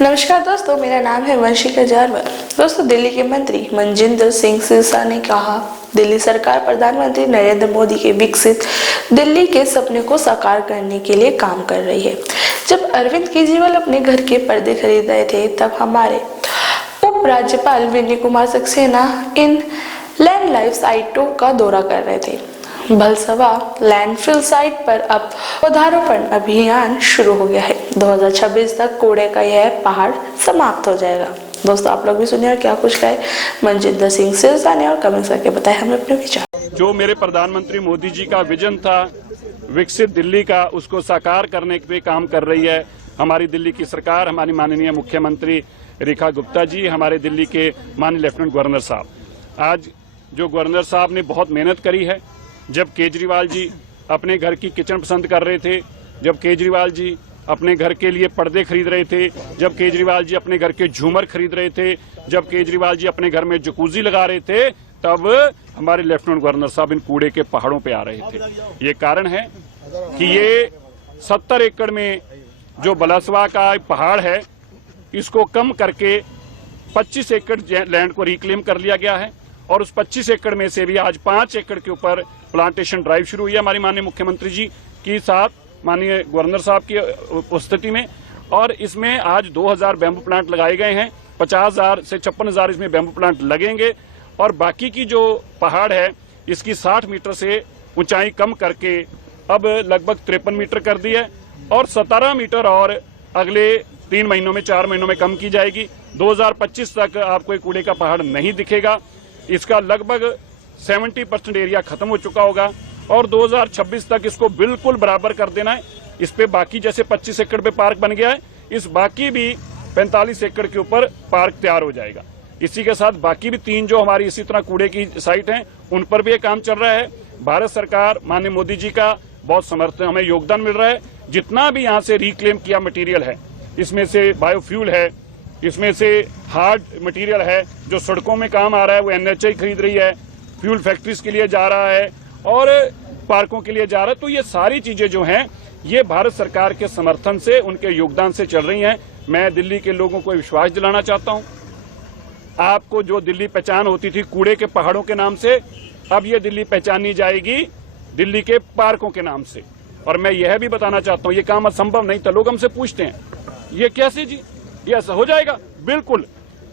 नमस्कार दोस्तों, मेरा नाम है वंशिका जारवर। दोस्तों, दिल्ली के मंत्री मनजिंदर सिंह सिरसा ने कहा, दिल्ली सरकार प्रधानमंत्री नरेंद्र मोदी के विकसित दिल्ली के सपने को साकार करने के लिए काम कर रही है। जब अरविंद केजरीवाल अपने घर के पर्दे खरीद रहे थे, तब हमारे उप राज्यपाल विनय कुमार सक्सेना इन लैंड लाइफ साइटों का दौरा कर रहे थे। भलसवा लैंडफिल साइट पर अब पौधारोपण अभियान शुरू हो गया है। 2026 तक कूड़े का यह पहाड़ समाप्त हो जाएगा। दोस्तों, आप लोग भी सुनिए और क्या कुछ कहे मनजिंदर सिंह सिरसा ने, और कमेंट करके बताएं हमें अपने विचार। जो मेरे प्रधानमंत्री मोदी जी का विजन था विकसित दिल्ली का, उसको साकार करने पे काम कर रही है हमारी दिल्ली की सरकार। हमारी माननीय मुख्यमंत्री रेखा गुप्ता जी, हमारे दिल्ली के माननीय लेफ्टिनेंट गवर्नर साहब। आज जो गवर्नर साहब ने बहुत मेहनत करी है। जब केजरीवाल जी अपने घर की किचन पसंद कर रहे थे, जब केजरीवाल जी अपने घर के लिए पर्दे खरीद रहे थे, जब केजरीवाल जी अपने घर के झूमर खरीद रहे थे, जब केजरीवाल जी अपने घर में जकूजी लगा रहे थे, तब हमारे लेफ्टिनेंट गवर्नर साहब इन कूड़े के पहाड़ों पे आ रहे थे। ये कारण है कि ये 70 एकड़ में जो बलसवा का पहाड़ है, इसको कम करके 25 एकड़ लैंड को रिक्लेम कर लिया गया है। और उस 25 एकड़ में से भी आज 5 एकड़ के ऊपर प्लांटेशन ड्राइव शुरू हुई है हमारी माननीय मुख्यमंत्री जी के साथ, माननीय गवर्नर साहब की उपस्थिति में। और इसमें आज 2000 बैम्बू प्लांट लगाए गए हैं। 50,000 से 56,000 इसमें बैम्बू प्लांट लगेंगे। और बाकी की जो पहाड़ है, इसकी 60 मीटर से ऊंचाई कम करके अब लगभग 53 मीटर कर दी है। और 17 मीटर और अगले 3 महीनों में, 4 महीनों में कम की जाएगी। 2025 तक आपको एक कूड़े का पहाड़ नहीं दिखेगा। इसका लगभग 70% एरिया खत्म हो चुका होगा और 2026 तक इसको बिल्कुल बराबर कर देना है। इस पे बाकी जैसे 25 एकड़ पे पार्क बन गया है, इस बाकी भी 45 एकड़ के ऊपर पार्क तैयार हो जाएगा। इसी के साथ बाकी भी 3 जो हमारी इसी तरह कूड़े की साइट हैं, उन पर भी ये काम चल रहा है। भारत सरकार, माननीय मोदी जी का बहुत समर्थन, हमें योगदान मिल रहा है। जितना भी यहाँ से रिक्लेम किया मटीरियल है, इसमें से बायोफ्यूल है, इसमें से हार्ड मटेरियल है, जो सड़कों में काम आ रहा है, वो NHAI खरीद रही है, फ्यूल फैक्ट्रीज के लिए जा रहा है और पार्कों के लिए जा रहा है। तो ये सारी चीजें जो हैं, ये भारत सरकार के समर्थन से, उनके योगदान से चल रही हैं। मैं दिल्ली के लोगों को विश्वास दिलाना चाहता हूं, आपको जो दिल्ली पहचान होती थी कूड़े के पहाड़ों के नाम से, अब ये दिल्ली पहचानी जाएगी दिल्ली के पार्कों के नाम से। और मैं यह भी बताना चाहता हूं, ये काम असंभव नहीं था। लोग हमसे पूछते हैं, ये कैसे जी, ये ऐसा हो जाएगा? बिल्कुल,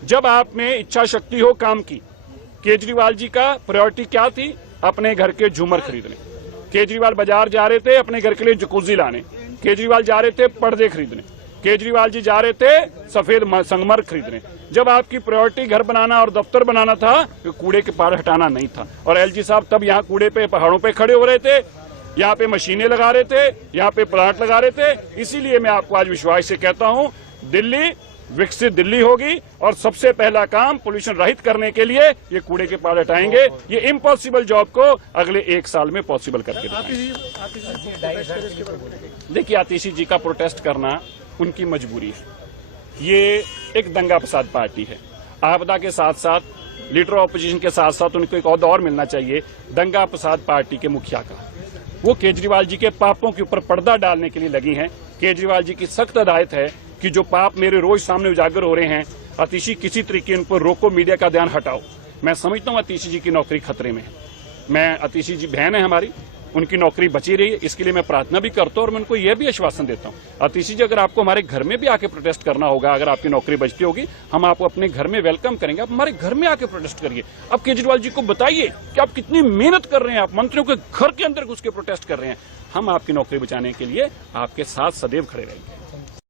जब आप में इच्छा शक्ति हो काम की। केजरीवाल जी का प्रायोरिटी क्या थी? अपने घर के झूमर खरीदने। केजरीवाल बाजार जा रहे थे अपने घर के लिए जकूजी लाने। केजरीवाल जा रहे थे पर्दे खरीदने। केजरीवाल जी जा रहे थे सफेद संगमरमर खरीदने। जब आपकी प्रायोरिटी घर बनाना और दफ्तर बनाना था, तो कूड़े के पहाड़ हटाना नहीं था। और LG साहब तब यहाँ कूड़े पे पहाड़ों पे खड़े हो रहे थे, यहाँ पे मशीनें लगा रहे थे, यहाँ पे प्लांट लगा रहे थे। इसीलिए मैं आपको आज विश्वास से कहता हूँ, दिल्ली विकसित दिल्ली होगी। और सबसे पहला काम पोल्यूशन रहित करने के लिए ये कूड़े के पहाड़ हटाएंगे। ये इम्पॉसिबल जॉब को अगले 1 साल में पॉसिबल करके दिखाएंगे। देखिए, आतिशी जी का प्रोटेस्ट करना उनकी मजबूरी है। ये एक दंगा फसाद पार्टी है। आपदा के साथ साथ लीडर ऑपोजिशन के साथ साथ उनको एक ओहदा और मिलना चाहिए, दंगा फसाद पार्टी के मुखिया का। वो केजरीवाल जी के पापों के ऊपर पर्दा डालने के लिए लगी हैं। केजरीवाल जी की सख्त हिदायत है कि जो पाप मेरे रोज सामने उजागर हो रहे हैं, आतिशी किसी तरीके उन पर रोको, मीडिया का ध्यान हटाओ। मैं समझता हूँ आतिशी जी की नौकरी खतरे में है। मैं, आतिशी जी बहन है हमारी, उनकी नौकरी बची रही है, इसके लिए मैं प्रार्थना भी करता हूँ और मैं उनको यह भी आश्वासन देता हूँ, आतिशी जी, अगर आपको हमारे घर में भी आके प्रोटेस्ट करना होगा, अगर आपकी नौकरी बचती होगी, हम आपको अपने घर में वेलकम करेंगे। आप हमारे घर में आके प्रोटेस्ट करिए। अब केजरीवाल जी को बताइए कि आप कितनी मेहनत कर रहे हैं, आप मंत्रियों के घर के अंदर घुस के प्रोटेस्ट कर रहे हैं। हम आपकी नौकरी बचाने के लिए आपके साथ सदैव खड़े रहेंगे।